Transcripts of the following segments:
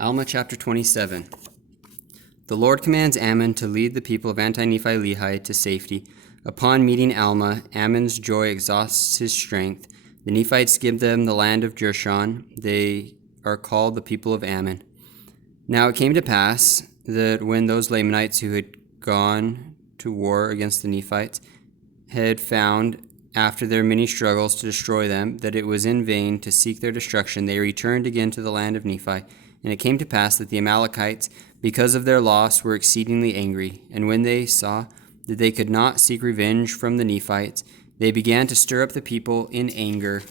Alma chapter 27. The Lord commands Ammon to lead the people of Anti-Nephi-Lehi to safety. Upon meeting Alma, Ammon's joy exhausts his strength. The Nephites give them the land of Jershon. They are called the people of Ammon. Now it came to pass that when those Lamanites who had gone to war against the Nephites had found, after their many struggles to destroy them, that it was in vain to seek their destruction, they returned again to the land of Nephi. And it came to pass that the Amalekites, because of their loss, were exceedingly angry. And when they saw that they could not seek revenge from the Nephites, they began to stir up the people in anger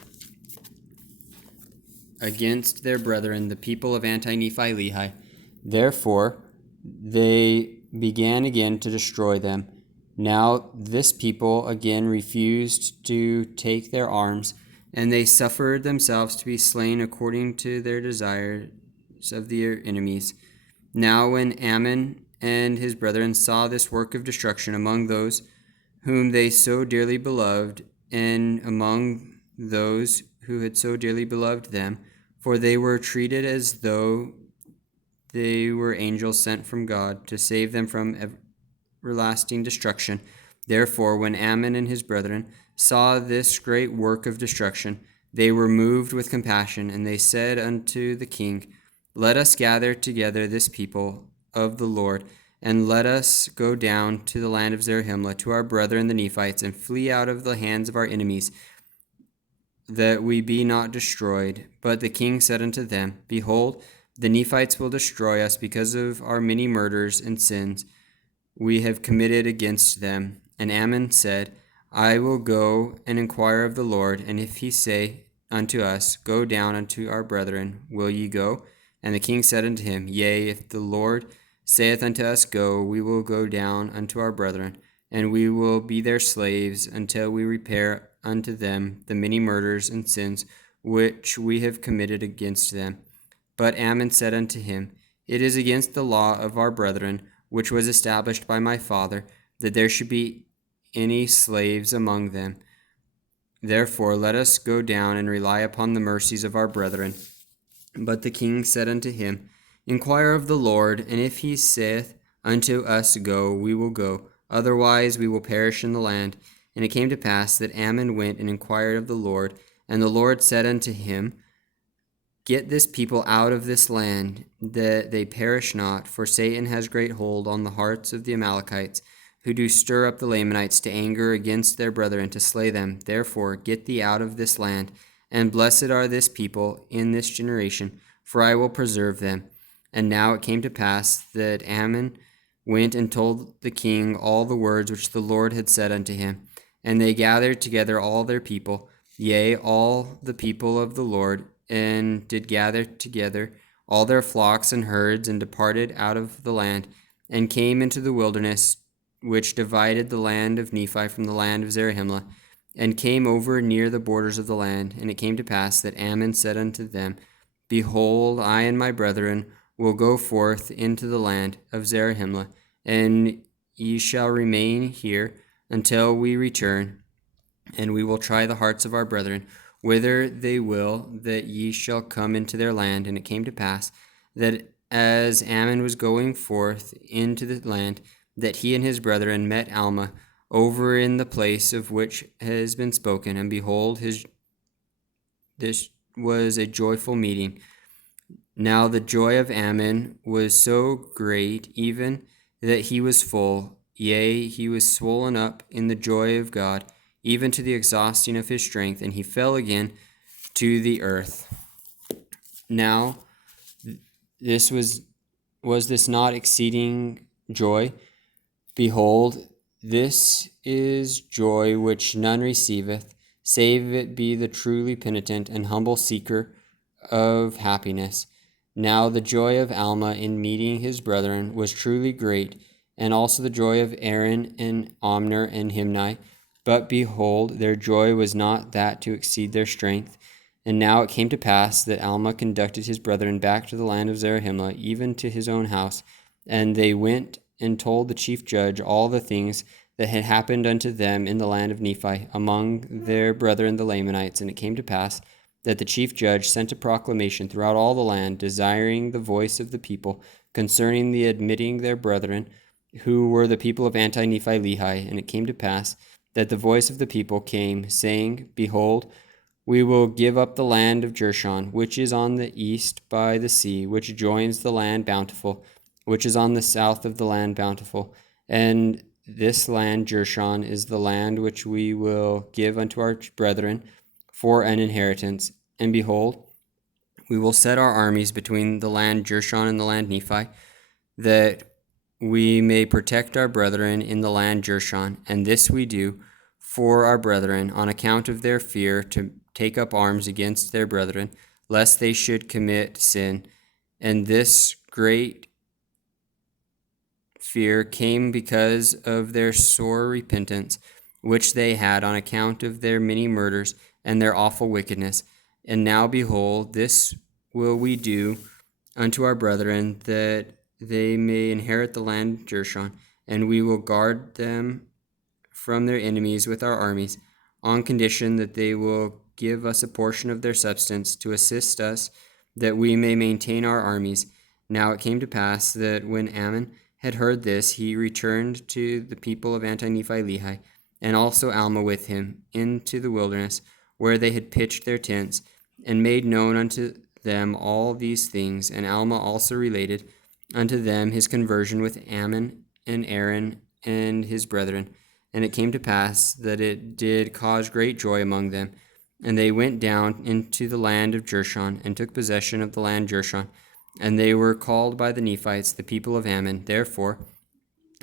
against their brethren, the people of Anti-Nephi-Lehi. Therefore they began again to destroy them. Now this people again refused to take their arms, and they suffered themselves to be slain according to their desires of their enemies. Now when Ammon and his brethren saw this work of destruction among those whom they so dearly beloved, and among those who had so dearly beloved them, for they were treated as though they were angels sent from God to save them from everlasting destruction. Therefore, when Ammon and his brethren saw this great work of destruction, they were moved with compassion, and they said unto the king, Let us gather together this people of the Lord, and let us go down to the land of Zarahemla, to our brethren the Nephites, and flee out of the hands of our enemies, that we be not destroyed. But the king said unto them, Behold, the Nephites will destroy us because of our many murders and sins we have committed against them. And Ammon said, I will go and inquire of the Lord, and if he say unto us, Go down unto our brethren, will ye go? And the king said unto him, Yea, if the Lord saith unto us, Go, we will go down unto our brethren, and we will be their slaves until we repair unto them the many murders and sins which we have committed against them. But Ammon said unto him, It is against the law of our brethren, which was established by my father, that there should be any slaves among them. Therefore let us go down and rely upon the mercies of our brethren. But the king said unto him, Inquire of the Lord, and if he saith unto us, Go, we will go, otherwise we will perish in the land. And it came to pass that Ammon went and inquired of the Lord, and the Lord said unto him, Get this people out of this land, that they perish not, for Satan has great hold on the hearts of the Amalekites, who do stir up the Lamanites to anger against their brethren to slay them. Therefore get thee out of this land, and blessed are this people in this generation, for I will preserve them. And now it came to pass that Ammon went and told the king all the words which the Lord had said unto him. And they gathered together all their people, yea, all the people of the Lord, and did gather together all their flocks and herds, and departed out of the land, and came into the wilderness which divided the land of Nephi from the land of Zarahemla, and came over near the borders of the land. And it came to pass that Ammon said unto them, Behold, I and my brethren will go forth into the land of Zarahemla, and ye shall remain here until we return, and we will try the hearts of our brethren, whither they will that ye shall come into their land. And it came to pass that as Ammon was going forth into the land, that he and his brethren met Alma over in the place of which has been spoken, and behold, this was a joyful meeting. Now the joy of Ammon was so great, even that he was full, yea, he was swollen up in the joy of God, even to the exhausting of his strength, and he fell again to the earth. Now this was this not exceeding joy? Behold, this is joy which none receiveth, save it be the truly penitent and humble seeker of happiness. Now the joy of Alma in meeting his brethren was truly great, and also the joy of Aaron and Omner and Himni. But behold, their joy was not that to exceed their strength. And now it came to pass that Alma conducted his brethren back to the land of Zarahemla, even to his own house. And they went and told the chief judge all the things that had happened unto them in the land of Nephi, among their brethren the Lamanites. And it came to pass that the chief judge sent a proclamation throughout all the land, desiring the voice of the people concerning the admitting their brethren, who were the people of Anti-Nephi-Lehi. And it came to pass that the voice of the people came, saying, Behold, we will give up the land of Jershon, which is on the east by the sea, which joins the land Bountiful, which is on the south of the land Bountiful. And this land Jershon is the land which we will give unto our brethren for an inheritance. And behold, we will set our armies between the land Jershon and the land Nephi, that we may protect our brethren in the land Jershon. And this we do for our brethren on account of their fear to take up arms against their brethren, lest they should commit sin. And this great fear came because of their sore repentance, which they had on account of their many murders and their awful wickedness. And now, behold, this will we do unto our brethren, that they may inherit the land Jershon, and we will guard them from their enemies with our armies, on condition that they will give us a portion of their substance to assist us, that we may maintain our armies. Now it came to pass that when Ammon had heard this, he returned to the people of Anti-Nephi-Lehi, and also Alma with him, into the wilderness, where they had pitched their tents, and made known unto them all these things. And Alma also related unto them his conversion with Ammon and Aaron and his brethren. And it came to pass that it did cause great joy among them. And they went down into the land of Jershon, and took possession of the land Jershon. And they were called by the Nephites the people of Ammon. Therefore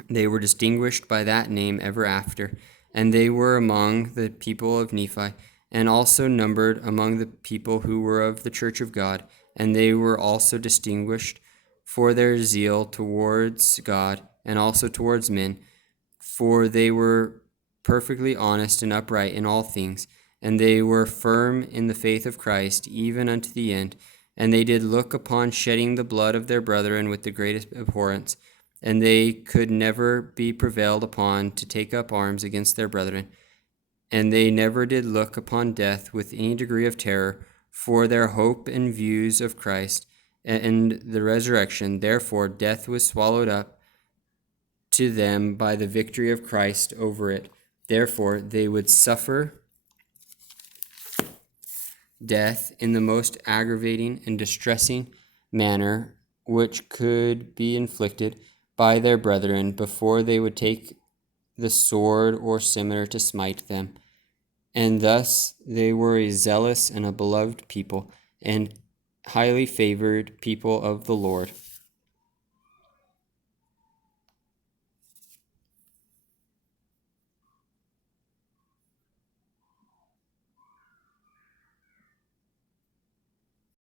they were distinguished by that name ever after. And they were among the people of Nephi, and also numbered among the people who were of the church of God. And they were also distinguished for their zeal towards God, and also towards men, for they were perfectly honest and upright in all things, and they were firm in the faith of Christ, even unto the end. And they did look upon shedding the blood of their brethren with the greatest abhorrence, and they could never be prevailed upon to take up arms against their brethren. And they never did look upon death with any degree of terror, for their hope and views of Christ and the resurrection. Therefore death was swallowed up to them by the victory of Christ over it. Therefore they would suffer death in the most aggravating and distressing manner which could be inflicted by their brethren, before they would take the sword or scimitar to smite them. And thus they were a zealous and a beloved people, and highly favored people of the Lord.